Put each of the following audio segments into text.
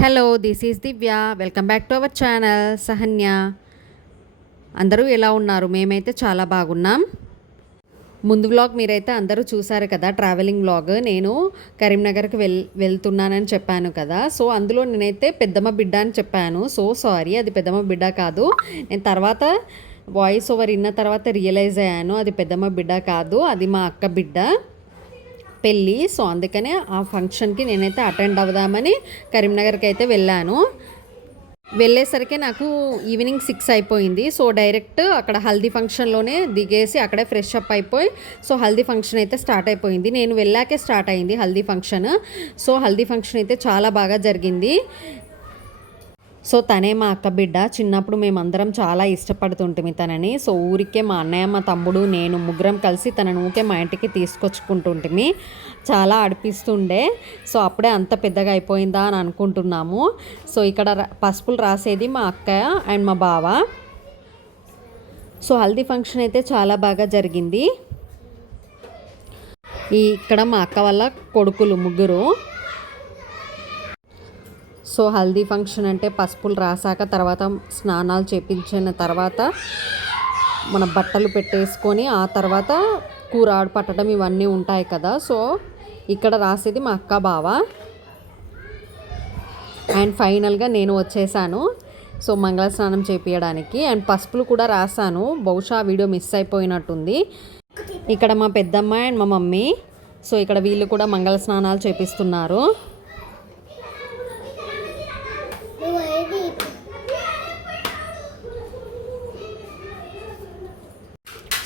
Hello, this is Divya. Welcome back to our channel Sahanya. అందరూ ఎలా ఉన్నారు? మేమైతే చాలా బాగున్నాం. ముందు వ్లాగ్ మీరైతే అందరూ చూసారు కదా, ట్రావెలింగ్ వ్లాగ్. నేను కరీంనగర్కి వెళ్తున్నానని చెప్పాను కదా. సో అందులో నేనైతే పెద్దమ్మ బిడ్డ అని చెప్పాను. సో సారీ, అది పెద్దమ్మ బిడ్డ కాదు. నేను తర్వాత వాయిస్ ఓవర్ విన్న తర్వాత రియలైజ్ అయ్యాను అది పెద్దమ్మ బిడ్డ కాదు, అది మా అక్క బిడ్డ పెళ్ళి. సో అందుకనే ఆ ఫంక్షన్కి నేనైతే అటెండ్ అవుదామని కరీంనగర్కి అయితే వెళ్ళాను. వెళ్ళేసరికి నాకు ఈవినింగ్ 6 అయిపోయింది. సో డైరెక్ట్ అక్కడ హల్దీ ఫంక్షన్లోనే దిగేసి అక్కడే ఫ్రెష్ అప్ అయిపోయి సో హల్దీ ఫంక్షన్ అయితే స్టార్ట్ అయిపోయింది. నేను వెళ్ళాకే స్టార్ట్ అయింది haldi function. So haldi function అయితే చాలా బాగా జరిగింది. సో తనే మా అక్క బిడ్డ. చిన్నప్పుడు మేమందరం చాలా ఇష్టపడుతుంటిమి తనని. సో ఊరికే మా అన్నయ్య, మా తమ్ముడు, నేను ముగ్గురం కలిసి తనను ఊరికే మా ఇంటికి తీసుకొచ్చుకుంటుంటిమి. చాలా అడిపిస్తుండే. సో అప్పుడే అంత పెద్దగా అయిపోయిందా అని అనుకుంటున్నాము. సో ఇక్కడ పసుపులు రాసేది మా అక్క అండ్ మా బావ. సో హల్దీ ఫంక్షన్ అయితే చాలా బాగా జరిగింది. ఇక్కడ మా అక్క వాళ్ళ కొడుకులు ముగ్గురు. సో హల్దీ ఫంక్షన్ అంటే పసుపులు రాసాక తర్వాత స్నానాలు చేపించిన తర్వాత మన బట్టలు పెట్టేసుకొని ఆ తర్వాత కూర ఆడు పట్టడం ఇవన్నీ ఉంటాయి కదా. సో ఇక్కడ రాసేది మా అక్క బావ. అండ్ ఫైనల్గా నేను వచ్చేసాను సో మంగళ స్నానం చేపించడానికి. అండ్ పసుపులు కూడా రాసాను, బహుశా వీడియో మిస్ అయిపోయినట్టుంది. ఇక్కడ మా పెద్దమ్మ అండ్ మా మమ్మీ. సో ఇక్కడ వీళ్ళు కూడా మంగళ స్నానాలు చేపిస్తున్నారు.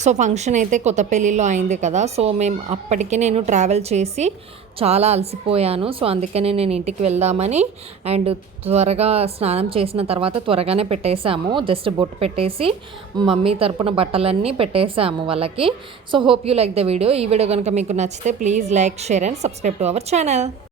సో ఫంక్షన్ అయితే కొత్తపల్లిలో అయింది కదా. సో మేము అప్పటికే నేను ట్రావెల్ చేసి చాలా అలసిపోయాను. సో అందుకనే నేను ఇంటికి వెళ్దామని అండ్ త్వరగా స్నానం చేసిన తర్వాత త్వరగానే పెట్టేశాము. జస్ట్ బొట్టు పెట్టేసి మమ్మీ తరపున బట్టలన్నీ పెట్టేశాము వాళ్ళకి. So hope you like the video. ఈ వీడియో కనుక మీకు నచ్చితే please like, share and subscribe to our channel.